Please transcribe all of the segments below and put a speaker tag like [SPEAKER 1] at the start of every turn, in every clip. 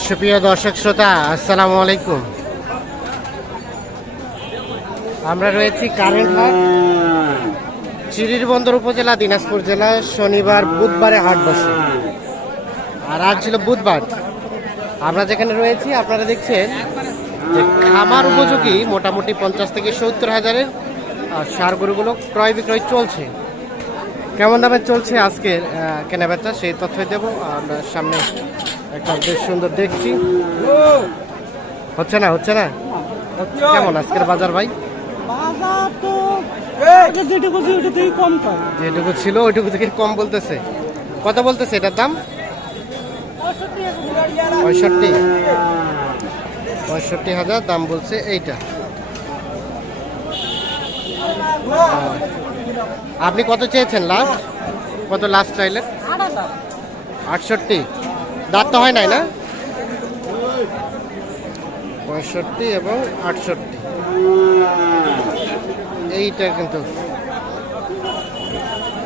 [SPEAKER 1] সুপ্রিয় দর্শক শ্রোতা, আসসালামু আলাইকুম। আমরা রয়েছি কারেন্ট হাট চিরিরবন্দর উপজেলা, দিনাজপুর জেলা, শনিবার, বুধবারে হাট বসে। আর আজ ছিল বুধবার। আমরা যেখানে রয়েছি, আপনারা দেখছেন যে খামার উপযোগী মোটামুটি পঞ্চাশ থেকে সত্তর হাজারের সার গরুগুলো ক্রয় বিক্রয় চলছে। কেমন দামে চলছে আজকের কেনাবেচা, সেই তথ্যই দেবো। আমরা সামনে একটা বেশ সুন্দর দেখছি। হচ্ছে না হচ্ছে না? কেমন আজকের বাজার ভাই?
[SPEAKER 2] যেটুকু ছিল
[SPEAKER 1] ওইটুকু থেকে কম বলতেছে। কত বলতেছে এটার দাম? পঁয়ষট্টি। পঁয়ষট্টি হাজার দাম বলছে এইটা। আপনি কত চেয়েছেন লাস্ট কত লাস্ট চাইলেন? আটষট্টি। দাঁত তো হয় নাই না? পঁয়ষট্টি এবং আটষট্টি। এইটা কিন্তু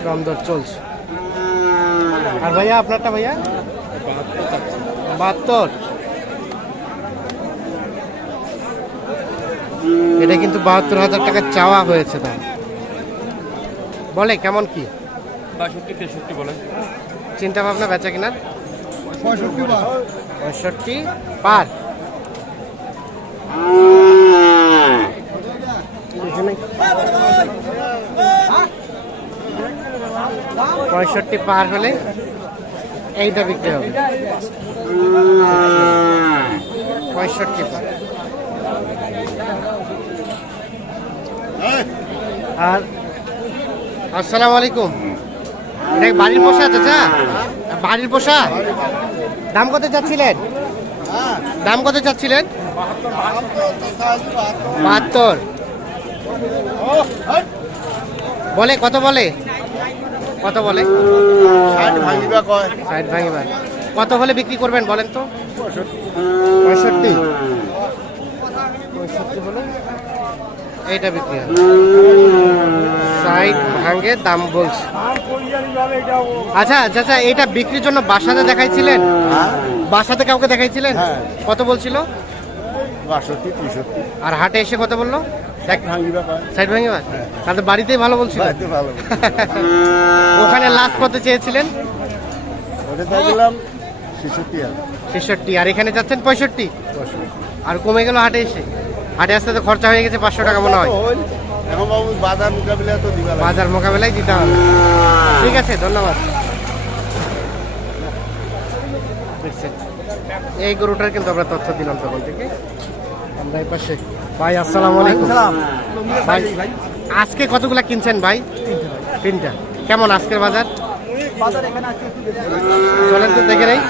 [SPEAKER 1] কম দর চলছে। আর ভাইয়া আপনারটা ভাইয়া? বাহাত্তর। এটা কিন্তু বাহাত্তর হাজার টাকা চাওয়া হয়েছে দাম। বলে কেমন কি?
[SPEAKER 3] বাষট্টি তেষট্টি বলে।
[SPEAKER 1] চিন্তা ভাবনা বেচা কিনার
[SPEAKER 2] পঁয়ষট্টি
[SPEAKER 1] পার। পঁয়ষট্টি পার হলে এইটা বিক্রি হবে। পঁয়ষট্টি পার। আর আসসালামু আলাইকুম। বাড়ির পোষা চাচা বাড়ির পোষা দাম কত চাচ্ছিলেন? দাম কত চাচ্ছিলেন? বাহাত্তর। বলে কত বলে? কত বলে? ষাট ভাঙিবা কত হলে বিক্রি করবেন বলেন তো? পঁয়ষট্টি। পঁয়ষট্টি হলে? এইটা বিক্রি হবে সাইড ভাঙে দাম বলছে। আচ্ছা আচ্ছা আচ্ছা এটা বিক্রির জন্য বাসাতে দেখাইছিলেন? বাসাতে কাউকে দেখাইছিলেন?
[SPEAKER 4] হ্যাঁ।
[SPEAKER 1] কত বলছিল? আর হাটে এসে কত বলল? সাইড ভাঙে তাহলে বাড়িতেই ভালো বলছিল। ওখানে লাস্ট কত চেয়েছিলেন?
[SPEAKER 4] ছেষট্টি আর।
[SPEAKER 1] এখানে যাচ্ছেন পঁয়ষট্টি। আর কমে গেল হাটে এসে? হাটে আসতে তো খরচা হয়ে গেছে পাঁচশো টাকা মনে হয়।
[SPEAKER 4] এখন বাবু বাজার মোকাবিলা তো দিবা
[SPEAKER 1] বাজার মোকাবেলায় দিতে হবে। ঠিক আছে ধন্যবাদ। এই গরুটার কিন্তু আমরা তথ্য দিলাম তখন থেকে। আমরা এই পাশে ভাই আসসালামু আলাইকুম। ভাই আজকে কতগুলা কিনছেন ভাই? তিনটা। কেমন আজকের বাজার? চলেন তো দেখে নেই।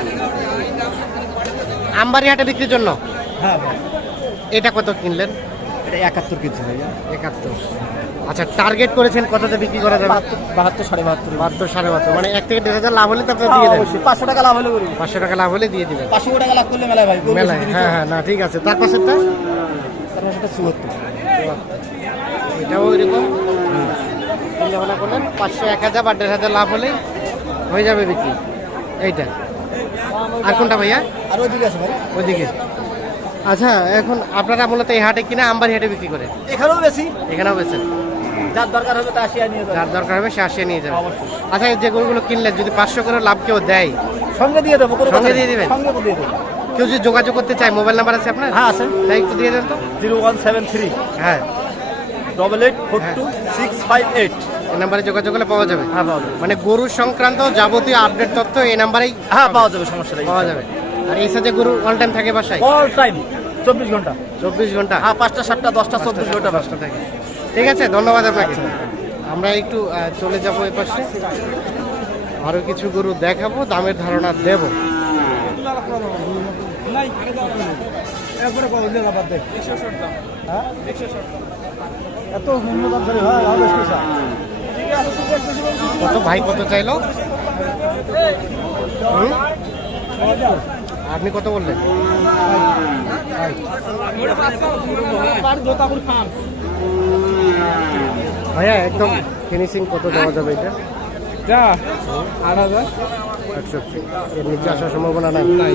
[SPEAKER 1] আমবাড়ি হাটে বিক্রির জন্য?
[SPEAKER 2] হ্যাঁ
[SPEAKER 1] এটা কত কিনলেন?
[SPEAKER 2] এটা একাত্তর কেজি ভাইয়া
[SPEAKER 1] একাত্তর। আচ্ছা টার্গেট করেছেন কততে বিক্রি করা যাবে?
[SPEAKER 2] বাহাত্তর সাড়ে বাহাত্তর।
[SPEAKER 1] বাহাত্তর সাড়ে বাহাত্তর। মানে এক থেকে দেড় হাজার লাভ হলে তো আপনার দিয়ে দেবেন।
[SPEAKER 2] অবশ্যই। পাঁচশো টাকা লাভ হলে করি।
[SPEAKER 1] পাঁচশো টাকা লাভ হলে দিয়ে দিবেন।
[SPEAKER 2] পাঁচশো টাকা লাভ করলে মেলায় ভাই
[SPEAKER 1] মেলায় হ্যাঁ হ্যাঁ না ঠিক আছে। তার পাশেরটা?
[SPEAKER 2] তারপর সেটা চুয়াত্তর।
[SPEAKER 1] এটাও এরকম চিন্তা ভাবনা করলেন পাঁচশো এক হাজার বা দেড় হাজার লাভ হলেই হয়ে যাবে বিক্রি। এইটা। আর কোনটা ভাইয়া?
[SPEAKER 2] আর ওইদিকে আছে ভাই।
[SPEAKER 1] ওইদিকে। আচ্ছা এখন আপনারা মূলত এই হাটে কিনা আমবাড়ি হাটে বিক্রি করে?
[SPEAKER 2] এখানেও বেশি।
[SPEAKER 1] এখানেও বেছেন
[SPEAKER 2] যার দরকার হবে তা আসিয়া নিয়ে যাবে।
[SPEAKER 1] যার দরকার হবে সে আসিয়ে নিয়ে যাবে। আচ্ছা এই যে গরুগুলো কিনলেন যদি পাঁচশো করে লাভ কেউ দেয়
[SPEAKER 2] সঙ্গে দিয়ে দেবো কোনো
[SPEAKER 1] সঙ্গে
[SPEAKER 2] কথা নেই।
[SPEAKER 1] দিয়ে দিবেন?
[SPEAKER 2] সঙ্গে দিয়ে দেবো।
[SPEAKER 1] কেউ যদি যোগাযোগ করতে চায় মোবাইল নাম্বার আছে আপনার?
[SPEAKER 2] হ্যাঁ আছে।
[SPEAKER 1] তাই একটু দিয়ে দেন তো।
[SPEAKER 2] Zero one seven three.
[SPEAKER 1] হ্যাঁ।
[SPEAKER 2] Double eight four two six five eight.
[SPEAKER 1] এই নাম্বারে যোগাযোগ করলে পাওয়া যাবে।
[SPEAKER 2] হ্যাঁ পাওয়া যাবে।
[SPEAKER 1] মানে গরু সংক্রান্ত যাবতীয় আপডেট তথ্য এই নাম্বারেই
[SPEAKER 2] হ্যাঁ পাওয়া যাবে সমস্যা নেই।
[SPEAKER 1] পাওয়া যাবে। আর এই সাথে গরু অল টাইম থাকে বাসায়?
[SPEAKER 2] অল টাইম চব্বিশ ঘণ্টা।
[SPEAKER 1] চব্বিশ ঘণ্টা?
[SPEAKER 2] হ্যাঁ পাঁচটা সাতটা দশটা চব্বিশ ঘণ্টা
[SPEAKER 1] দশটা থাকে। ঠিক আছে ধন্যবাদ আপনাকে। আমরা একটু চলে যাব এ পাশে। আরও কিছু গরু দেখাবো দামের ধারণা দেব।
[SPEAKER 2] এত
[SPEAKER 1] কত ভাই কত চাইলো? আপনি কত বললেন? ভাইয়া একদম ফিনিশিং কত দেওয়া যাবে এটা?
[SPEAKER 2] যা আট হাজার।
[SPEAKER 1] আটষট্টি এর নিচে আসার সম্ভাবনা নাই?
[SPEAKER 2] নাই।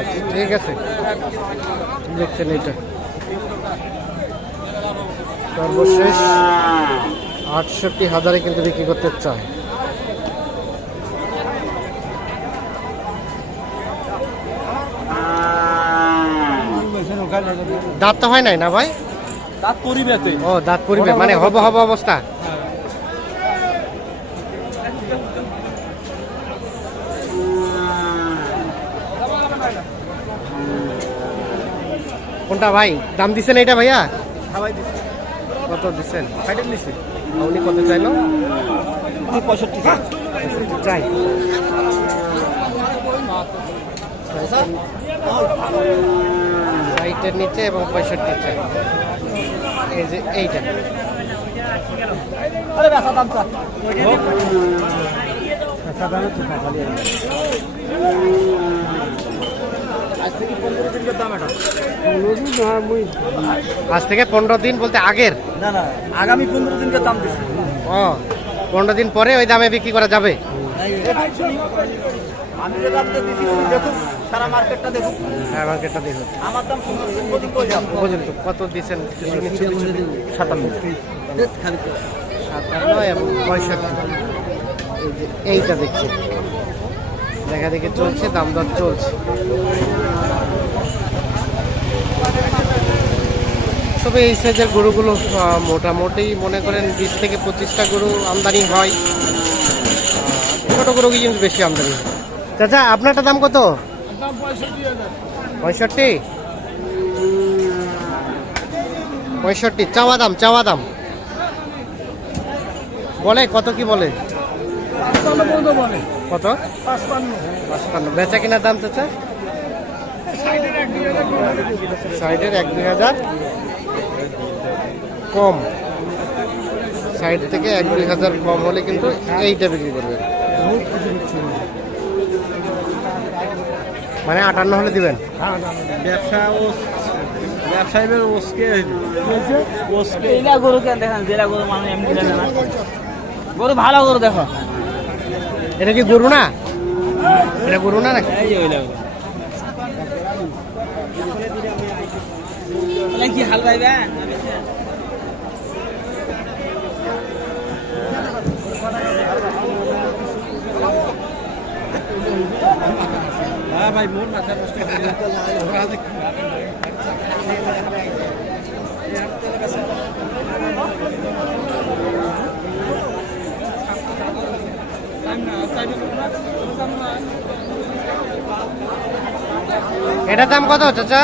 [SPEAKER 1] আচ্ছা, ঠিক আছে। দেখছেন এটা সর্বশেষ আটষট্টি হাজারে কিন্তু বিক্রি করতে চায়। দাঁত তো হয় নাই না ভাই?
[SPEAKER 2] তার পরিবেতে।
[SPEAKER 1] ও দাঁত পরিবে মানে হব হব অবস্থা। কোনটা ভাই? দাম দিছেন এইটা ভাইয়া? কত দিচ্ছেন উনি কত চাইলো?
[SPEAKER 2] পঁয়ষট্টি
[SPEAKER 1] চাই। সাইটের নিচে এবং পঁয়ষট্টি চাই এই যে এইটা।
[SPEAKER 2] আজ থেকে পনেরো
[SPEAKER 1] দিন বলতে আগের?
[SPEAKER 2] না না আগামী পনেরো দিনের দাম দিচ্ছি
[SPEAKER 1] ও পনেরো দিন পরে ওই দামে বিক্রি করা যাবে?
[SPEAKER 2] আমি যে দামটা দিচ্ছি দেখুন সারা মার্কেটটা দেখুন
[SPEAKER 1] হ্যাঁ মার্কেটটা দেখুন
[SPEAKER 2] আমার দাম
[SPEAKER 1] পর্যন্ত কত দিচ্ছেন ছবি ছবি।
[SPEAKER 2] সাতান্ন।
[SPEAKER 1] সাতান্ন এবং পঁয়ষট্টি। এইটা দেখছি। দেখা দেখে চলছে দাম দর চলছে। তবে এই সাইজের গরুগুলো মোটামুটি মনে করেন বিশ থেকে পঁচিশটা গরু আমদানি হয়। ছোট গরু কিন্তু বেশি আমদানি হয়। চাচা আপনারটা দাম কত? পঁয়ষট্টি পঁয়ষট্টি? চাওয়া দাম চাওয়া দাম। বলে কত কি বলে? কত পাঁচপান্ন। বেচা কিনার দাম চাচা সাইডের এক দুই হাজার কম। সাইড থেকে এক দুই হাজার কম হলে কিন্তু এইটা বিক্রি করবেন মানে আটান্ন হলে দিবেন?
[SPEAKER 2] ব্যবসা ও ব্যবসায়ীদের ওসকে ওসকে
[SPEAKER 5] এইলা গরু কেন দেখেন? যেটা গরু মানুষ এমনি জানে না। গরু ভালো গরু দেখো।
[SPEAKER 1] এটা কি গরু না? এটা গরু না নাকি?
[SPEAKER 5] এই ওইলা গরু ওইলা কি হাল
[SPEAKER 2] ভাই মোর মাথা নষ্ট করে
[SPEAKER 1] এটার দাম কত চাচা?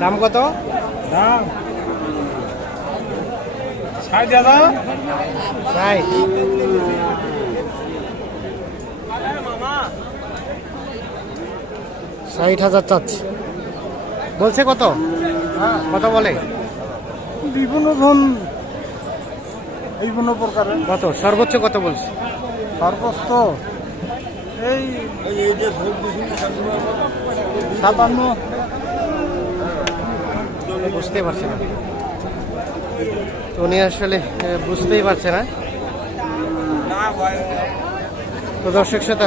[SPEAKER 1] দাম কত?
[SPEAKER 2] দাম। ষাট হাজার।
[SPEAKER 1] ষাট। ষাট হাজার চাচ্ছি। বলছে কত? কত বলে?
[SPEAKER 2] বিভিন্ন ধন বিভিন্ন প্রকারের।
[SPEAKER 1] কত? সর্বোচ্চ কত বলছে?
[SPEAKER 2] সর্বোচ্চ এই সাতান্ন।
[SPEAKER 1] বুঝতে পারছে না। তো উনি আসলে বুঝতেই পারছে না। তো দর্শক শ্রোতা